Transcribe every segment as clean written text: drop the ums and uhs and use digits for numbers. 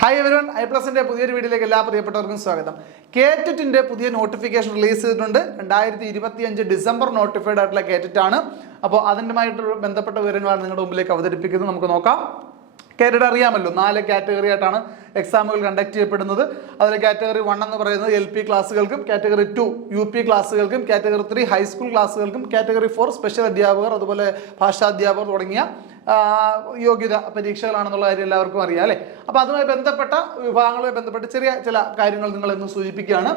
Hi everyone, ഐപ്ലസിന്റെ പുതിയൊരു വീഡിയോയിലേക്ക് എല്ലാ പ്രിയപ്പെട്ടവർക്കും സ്വാഗതം. കേറ്ററ്റിന്റെ പുതിയ നോട്ടിഫിക്കേഷൻ റിലീസ് ചെയ്തിട്ടുണ്ട്. 2025 ഡിസംബർ നോട്ടിഫൈഡ് ആയിട്ടുള്ള കേറ്ററ്റ് ആണ്. അപ്പോൾ അതിനുമായിട്ട് ബന്ധപ്പെട്ട വിവരങ്ങളാണ് നിങ്ങളുടെ മുമ്പിലേക്ക് അവതരിപ്പിക്കുന്നത്. നമുക്ക് നോക്കാം. കേറ്ററ്റ് അറിയാമല്ലോ, 4 കാറ്റഗറി ആയിട്ടാണ് എക്സാമുകൾ കണ്ടക്ട് ചെയ്യപ്പെടുന്നത്. അതിൽ കാറ്റഗറി 1 എന്ന് പറയുന്നത് LP ക്ലാസ്സുകൾക്കും, കാറ്റഗറി 2 UP ക്ലാസ്സുകൾക്കും, കാറ്റഗറി 3 ഹൈസ്കൂൾ ക്ലാസ്സുകൾക്കും, കാറ്റഗറി 4 സ്പെഷ്യൽ അധ്യാപകർ, അതുപോലെ ഭാഷാധ്യാപകർ തുടങ്ങിയ യോഗ്യത പരീക്ഷകളാണെന്നുള്ള കാര്യം എല്ലാവർക്കും അറിയാം അല്ലേ. അപ്പോൾ അതുമായി ബന്ധപ്പെട്ട വിഭാഗങ്ങളുമായി ബന്ധപ്പെട്ട് ചെറിയ ചില കാര്യങ്ങൾ നിങ്ങളെന്ന് സൂചിപ്പിക്കുകയാണ്.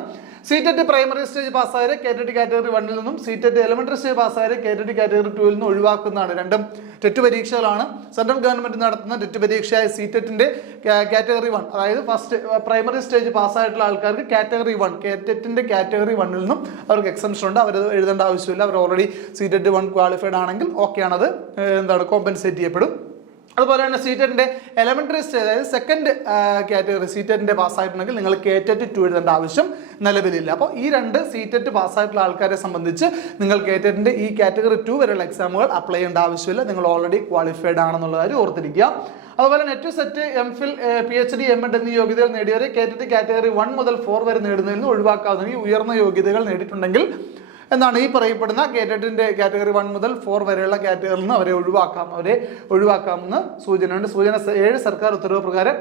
സീറ്ററ്റ് പ്രൈമറി സ്റ്റേജ് പാസ്സായവരെ കേറ്ററ്റ് കാറ്റഗറി 1 നിന്നും സീറ്ററ്റ് എലിമെന്ററി സ്റ്റേജ് പാസ്സായവരെ കേറ്ററ്റ് കാറ്റഗറി 2 നിന്നും ഒഴിവാക്കുന്നതാണ്. രണ്ടും ടെറ്റ് പരീക്ഷകളാണ്. സെൻട്രൽ ഗവൺമെന്റ് നടത്തുന്ന ടെറ്റ് പരീക്ഷയായ സീറ്ററ്റിന്റെ കാറ്റഗറി 1, അതായത് ഫസ്റ്റ് പ്രൈമറി സ്റ്റേജ് പാസ്സായിട്ടുള്ള ആൾക്കാർക്ക് കാറ്റഗറി 1, കേറ്ററ്റിന്റെ കാറ്റഗറി 1 നിന്നും അവർക്ക് എക്സംഷൻ ഉണ്ട്. അവർ എഴുതേണ്ട ആവശ്യമില്ല. അവർ ഓൾറെഡി സീറ്ററ്റ് 1 ക്വാളിഫൈഡ് ആണെങ്കിൽ ഓക്കെയാണ്, അത് കോമ്പൻസേറ്റ് ചെയ്യപ്പെടും. അതുപോലെ തന്നെ സീറ്ററ്റിന്റെ എലിമെന്ററി സ്റ്റേജ്, അതായത് സെക്കൻഡ് കാറ്റഗറി സീറ്ററ്റിന്റെ പാസ്സായിട്ടുണ്ടെങ്കിൽ നിങ്ങൾ കേറ്ററ്റ് 2 എഴുതേണ്ട ആവശ്യം നിലവിലില്ല. അപ്പോൾ ഈ 2 സീറ്ററ്റ് പാസ്സായിട്ടുള്ള ആൾക്കാരെ സംബന്ധിച്ച് നിങ്ങൾ കേറ്ററ്റിന്റെ ഈ കാറ്റഗറി 2 വരെയുള്ള എക്സാമുകൾ അപ്ലൈ ചെയ്യേണ്ട ആവശ്യമില്ല. നിങ്ങൾ ഓൾറെഡി ക്വാളിഫൈഡ് ആണെന്നുള്ള കാര്യം ഓർത്തിരിക്കുക. അതുപോലെ net, set, MPhil, PhD, M.Ed എന്നീ യോഗ്യതകൾ നേടിയവരെ കേറ്ററ്റ് കാറ്റഗറി 1 മുതൽ 4 വരെ നേടുന്നതിൽ നിന്ന് ഒഴിവാക്കാവുന്ന ഈ ഉയർന്ന യോഗ്യതകൾ നേടിയിട്ടുണ്ടെങ്കിൽ എന്നാണ് ഈ പറയപ്പെടുന്ന കേറ്ററ്റിന്റെ കാറ്റഗറി 1 മുതൽ 4 വരെയുള്ള കാറ്റഗറിയിൽ നിന്ന് അവരെ ഒഴിവാക്കാമെന്ന് സൂചനയുണ്ട്. 7 സർക്കാർ ഉത്തരവ് പ്രകാരം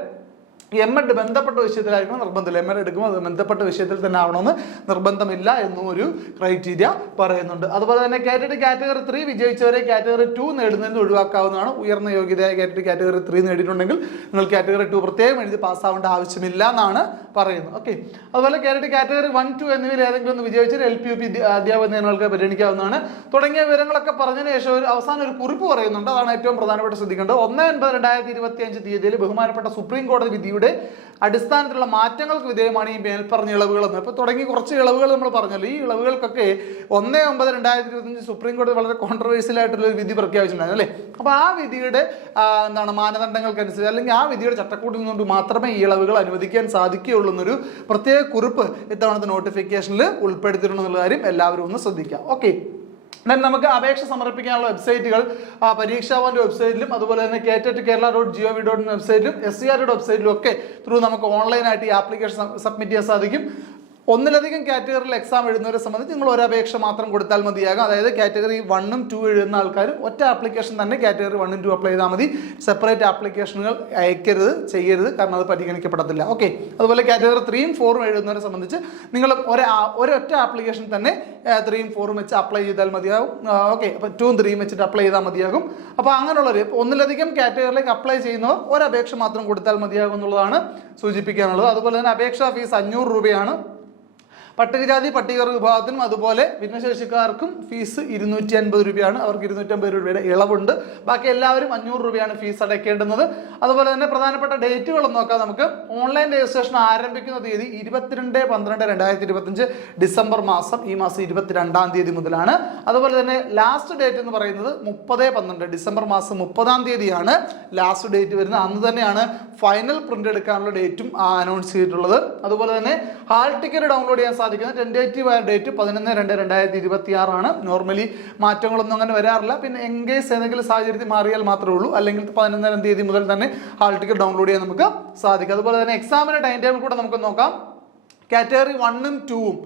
M.Ed ബന്ധപ്പെട്ട വിഷയത്തിലായിരിക്കണം നിർബന്ധമില്ല. M.Ed എടുക്കുമ്പോൾ അത് ബന്ധപ്പെട്ട വിഷയത്തിൽ തന്നെ ആവണമെന്ന് നിർബന്ധമില്ല എന്നും ഒരു ക്രൈറ്റീരിയ പറയുന്നുണ്ട്. അതുപോലെ തന്നെ കേറ്ററ്റ് കാറ്റഗറി 3 വിജയിച്ചവരെ കാറ്റഗറി 2 നേടുന്നതിന് ഒഴിവാക്കാവുന്നതാണ്. ഉയർന്ന യോഗ്യതയായ കേറ്ററ്റ് കാറ്റഗറി 3 നേടിയിട്ടുണ്ടെങ്കിൽ നിങ്ങൾ കാറ്റഗറി 2 പ്രത്യേകം എഴുതി പാസ്സാവേണ്ട ആവശ്യമില്ല എന്നാണ് പറയുന്നത്. ഓക്കെ. അതുപോലെ കേറ്ററ്റ് കാറ്റഗറി 1, 2 എന്നിവയിൽ ഏതെങ്കിലും ഒന്ന് വിജയിച്ചാൽ LP, UP അധ്യാപക നിയമങ്ങൾക്ക് പരിഗണിക്കാവുന്നതാണ്. തുടങ്ങിയ വിവരങ്ങളൊക്കെ പറഞ്ഞതിന് ശേഷം അവസാനം ഒരു കുറിപ്പ് പറയുന്നുണ്ട്. അതാണ് ഏറ്റവും പ്രധാനപ്പെട്ട ശ്രദ്ധിക്കേണ്ടത്. 1/9/2025 തീയതിയിൽ ബഹുമാനപ്പെട്ട സുപ്രീം കോടതി വിധിയുടെ അടിസ്ഥാനത്തിലുള്ള മാറ്റങ്ങൾക്ക് വിധേയമാണ് ഈ മേൽപ്പറഞ്ഞ ഇളവുകൾ എന്ന്. ഇപ്പോൾ തുടങ്ങി കുറച്ച് ഇളവുകൾ നമ്മൾ പറഞ്ഞല്ലോ. ഈ ഇളവുകൾക്കൊക്കെ 1/9/2025 സുപ്രീം കോടതി വളരെ കോൺട്രവേഴ്സ്യൽ ആയിട്ടുള്ള ഒരു വിധി പ്രഖ്യാപിച്ചിട്ടുണ്ടായിരുന്നു അല്ലേ. അപ്പോൾ ആ വിധിയുടെ മാനദണ്ഡങ്ങൾക്കനുസരിച്ച്, അല്ലെങ്കിൽ ആ വിധിയുടെ ചട്ടക്കൂട്ടിൽ നിന്നുകൊണ്ട് മാത്രമേ ഈ ഇളവുകൾ അനുവദിക്കാൻ സാധിക്കുകയുള്ളൂ എന്നൊരു പ്രത്യേക കുറിപ്പ് ഇത്തവണത്തെ നോട്ടിഫിക്കേഷനിൽ ഉൾപ്പെടുത്തിയിട്ടുണ്ടെന്നുള്ള കാര്യം എല്ലാവരും ഒന്ന് ശ്രദ്ധിക്കുക. ഓക്കെ. നമുക്ക് അപേക്ഷ സമർപ്പിക്കാനുള്ള വെബ്സൈറ്റുകൾ പരീക്ഷാ ഭവന്റെ വെബ്സൈറ്റിലും അതുപോലെ തന്നെ KTET-Kerala.gov.in വെബ്സൈറ്റിലും SCRയുടെ വെബ്സൈറ്റിലും ഒക്കെ ത്രൂ നമുക്ക് ഓൺലൈനായിട്ട് ഈ ആപ്ലിക്കേഷൻ സബ്മിറ്റ് ചെയ്യാൻ സാധിക്കും. ഒന്നിലധികം കാറ്റഗറിയിൽ എക്സാം എഴുതുന്നവരെ സംബന്ധിച്ച് നിങ്ങൾ ഒരു അപേക്ഷ മാത്രം കൊടുത്താൽ മതിയാകും. അതായത് കാറ്റഗറി 1 ഉം 2 എഴുതുന്ന ആൾക്കാർ ഒറ്റ ആപ്ലിക്കേഷൻ തന്നെ കാറ്റഗറി 1 ഉം 2 അപ്ലൈ ചെയ്താൽ മതി. സെപ്പറേറ്റ് ആപ്ലിക്കേഷനുകൾ ചെയ്യരുത്, കാരണം അത് പരിഗണിക്കപ്പെടത്തില്ല. ഓക്കെ. അതുപോലെ കാറ്റഗറി 3 ഉം 4 ഉം എഴുതുന്നവരെ സംബന്ധിച്ച് നിങ്ങൾ ഒരൊറ്റ ആപ്ലിക്കേഷൻ തന്നെ 3 ഉം 4 ഉം വെച്ച് അപ്ലൈ ചെയ്താൽ മതിയാകും. ഓക്കെ. അപ്പോൾ 2 ഉം 3 ഉം വെച്ചിട്ട് അപ്ലൈ ചെയ്താൽ മതിയാകും. അപ്പോൾ അങ്ങനെയുള്ളവർ ഒന്നിലധികം കാറ്റഗറിയിലേക്ക് അപ്ലൈ ചെയ്യുന്നവർ ഒരു അപേക്ഷ മാത്രം കൊടുത്താൽ മതിയാകും എന്നുള്ളതാണ് സൂചിപ്പിക്കാനുള്ളത്. അതുപോലെ തന്നെ അപേക്ഷാ ഫീസ് 500 രൂപയാണ്. പട്ടികജാതി പട്ടികവർഗ വിഭാഗത്തിനും അതുപോലെ ഭിന്നശേഷിക്കാർക്കും ഫീസ് 250 രൂപയാണ്. അവർക്ക് 250 രൂപയുടെ ഇളവുണ്ട്. ബാക്കി എല്ലാവരും 500 രൂപയാണ് ഫീസ് അടയ്ക്കേണ്ടുന്നത്. അതുപോലെ തന്നെ പ്രധാനപ്പെട്ട ഡേറ്റുകളും നോക്കാം നമുക്ക്. ഓൺലൈൻ രജിസ്ട്രേഷൻ ആരംഭിക്കുന്ന തീയതി 22/12/2025 ഡിസംബർ മാസം, ഈ മാസം 22-ാം തീയതി മുതലാണ്. അതുപോലെ തന്നെ ലാസ്റ്റ് ഡേറ്റ് എന്ന് പറയുന്നത് 30/12 ഡിസംബർ മാസം 30-ാം തീയതിയാണ് ലാസ്റ്റ് ഡേറ്റ് വരുന്നത്. അന്ന് തന്നെയാണ് ഫൈനൽ പ്രിന്റ് എടുക്കാനുള്ള ഡേറ്റും അനൗൺസ് ചെയ്തിട്ടുള്ളത്. അതുപോലെ തന്നെ ഹാൾ ടിക്കറ്റ് ഡൗൺലോഡ് ചെയ്യാൻ സാധിക്കുന്നത് ടെൻറ്റേറ്റീവ് ആയ ഡേറ്റ് 11/2/2026 ആണ്. നോർമലി മാറ്റങ്ങളൊന്നും അങ്ങനെ വരാറില്ല. പിന്നെ എൻകേസ് ഏതെങ്കിലും സാഹചര്യത്തിൽ മാറിയാൽ മാത്രമേ ഉള്ളൂ. അല്ലെങ്കിൽ 11-ാം തീയതി മുതൽ തന്നെ ഹാൾ ടിക്കറ്റ് ഡൗൺലോഡ് ചെയ്യാൻ നമുക്ക് സാധിക്കും. അതുപോലെ തന്നെ എക്സാമിന്റെ ടൈം ടേബിൾ കൂടെ നമുക്ക് നോക്കാം. കാറ്റഗറി 1 ഉം 2 ഉം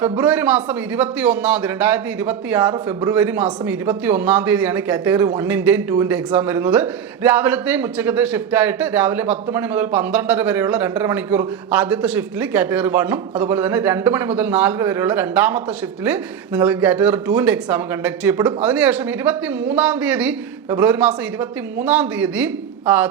ഫെബ്രുവരി മാസം 21-ാം തീയതി 2026 ഫെബ്രുവരി മാസം 21-ാം തീയതിയാണ് കാറ്റഗറി 1-ന്റെയും 2-ന്റെയും എക്സാം വരുന്നത്. രാവിലത്തെയും ഉച്ചക്കത്തെ ഷിഫ്റ്റ് ആയിട്ട് രാവിലെ 10 മണി മുതൽ 12:30 വരെയുള്ള 2.5 മണിക്കൂർ ആദ്യത്തെ ഷിഫ്റ്റിൽ കാറ്റഗറി 1 ഉം അതുപോലെ തന്നെ 2 മണി മുതൽ 4 വരെയുള്ള രണ്ടാമത്തെ ഷിഫ്റ്റിൽ നിങ്ങൾക്ക് കാറ്റഗറി 2-ന്റെ എക്സാം കണ്ടക്ട് ചെയ്യപ്പെടും. അതിനുശേഷം 23-ാം തീയതി ഫെബ്രുവരി മാസം 23-ാം തീയതി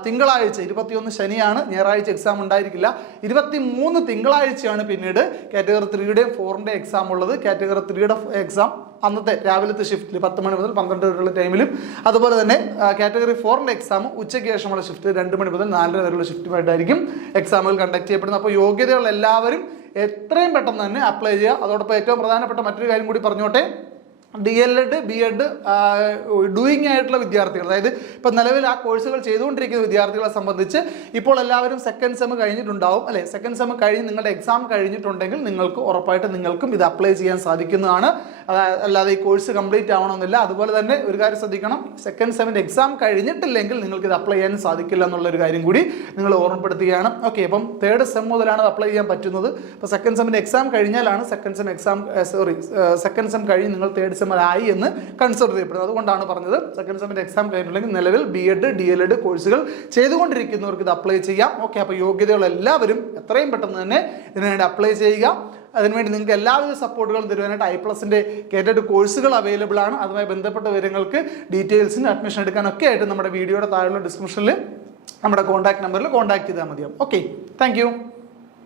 തിങ്കളാഴ്ച, 21 ശനിയാണ്, ഞായറാഴ്ച എക്സാം ഉണ്ടായിരിക്കില്ല. 23 തിങ്കളാഴ്ചയാണ് പിന്നീട് കാറ്റഗറി 3-യുടെയും 4-ന്റെയും എക്സാം ഉള്ളത്. കാറ്റഗറി 3-യുടെ എക്സാം അന്നത്തെ രാവിലത്തെ ഷിഫ്റ്റിൽ 10 മണി മുതൽ 12 വരെയുള്ള ടൈമിലും, അതുപോലെ തന്നെ കാറ്റഗറി 4-ന്റെ എക്സാം ഉച്ചയ്ക്ക് ശേഷമുള്ള ഷിഫ്റ്റ് 2 മണി മുതൽ 4 വരെയുള്ള ഷിഫ്റ്റുമായിട്ടായിരിക്കും എക്സാമുകൾ കണ്ടക്ട് ചെയ്യപ്പെടുന്നത്. അപ്പോൾ യോഗ്യതയുള്ള എല്ലാവരും എത്രയും പെട്ടെന്ന് തന്നെ അപ്ലൈ ചെയ്യുക. അതോടൊപ്പം ഏറ്റവും പ്രധാനപ്പെട്ട മറ്റൊരു കാര്യം കൂടി പറഞ്ഞോട്ടെ. DLED BEd ഡൂയിങ് ആയിട്ടുള്ള വിദ്യാർത്ഥികൾ, അതായത് ഇപ്പം നിലവിൽ ആ കോഴ്സുകൾ ചെയ്തുകൊണ്ടിരിക്കുന്ന വിദ്യാർത്ഥികളെ സംബന്ധിച്ച് ഇപ്പോൾ എല്ലാവരും സെക്കൻഡ് സെം കഴിഞ്ഞിട്ടുണ്ടാവും അല്ലേ. സെക്കൻഡ് സെം കഴിഞ്ഞ് നിങ്ങളുടെ എക്സാം കഴിഞ്ഞിട്ടുണ്ടെങ്കിൽ നിങ്ങൾക്ക് ഉറപ്പായിട്ട് നിങ്ങൾക്കും ഇത് അപ്ലൈ ചെയ്യാൻ സാധിക്കുന്നതാണ്. അല്ലാതെ ഈ കോഴ്സ് കംപ്ലീറ്റ് ആവണമെന്നില്ല. അതുപോലെ തന്നെ ഒരു കാര്യം ശ്രദ്ധിക്കണം, സെക്കൻഡ് സെമ്മിൻ്റെ എക്സാം കഴിഞ്ഞിട്ടില്ലെങ്കിൽ നിങ്ങൾക്ക് ഇത് അപ്ലൈ ചെയ്യാൻ സാധിക്കില്ല എന്നുള്ളൊരു കാര്യം കൂടി നിങ്ങൾ ഓർമ്മപ്പെടുത്തുകയാണ്. ഓക്കെ, അപ്പം തേർഡ് സെം മുതലാണ് അപ്ലൈ ചെയ്യാൻ പറ്റുന്നത്. ഇപ്പോൾ സെക്കൻഡ് സെമ്മിൻ്റെ എക്സാം കഴിഞ്ഞാലാണ് സെക്കൻഡ് സെം കഴിഞ്ഞ് നിങ്ങൾ തേർഡ് സെം ആയി എന്ന് കൺസിഡർ ചെയ്യപ്പെടുന്നത്. അതുകൊണ്ടാണ് പറഞ്ഞത് സെക്കൻഡ് സെമ്മിൻ്റെ എക്സാം കഴിഞ്ഞിട്ടുണ്ടെങ്കിൽ നിലവിൽ BEd DLED കോഴ്സുകൾ ചെയ്തുകൊണ്ടിരിക്കുന്നവർക്ക് ഇത് അപ്ലൈ ചെയ്യാം. ഓക്കെ, അപ്പോൾ യോഗ്യതകൾ എല്ലാവരും എത്രയും പെട്ടെന്ന് തന്നെ ഇതിനുവേണ്ടി അപ്ലൈ ചെയ്യുക. അതിനുവേണ്ടി നിങ്ങൾക്ക് എല്ലാവിധ സപ്പോർട്ടുകളും തരുവാനായിട്ട് I+ന്റെ കേറ്റഡ് കോഴ്സുകൾ അവൈലബിൾ ആണ്. അതുമായി ബന്ധപ്പെട്ട വിവരങ്ങൾക്ക് ഡീറ്റെയിൽസിന് അഡ്മിഷൻ എടുക്കാനൊക്കെ ആയിട്ട് നമ്മുടെ വീഡിയോയുടെ താഴെയുള്ള ഡിസ്ക്രിപ്ഷനിൽ നമ്മുടെ കോൺടാക്ട് നമ്പറിൽ കോൺടാക്ട് ചെയ്താൽ മതിയാവും. Okay, thank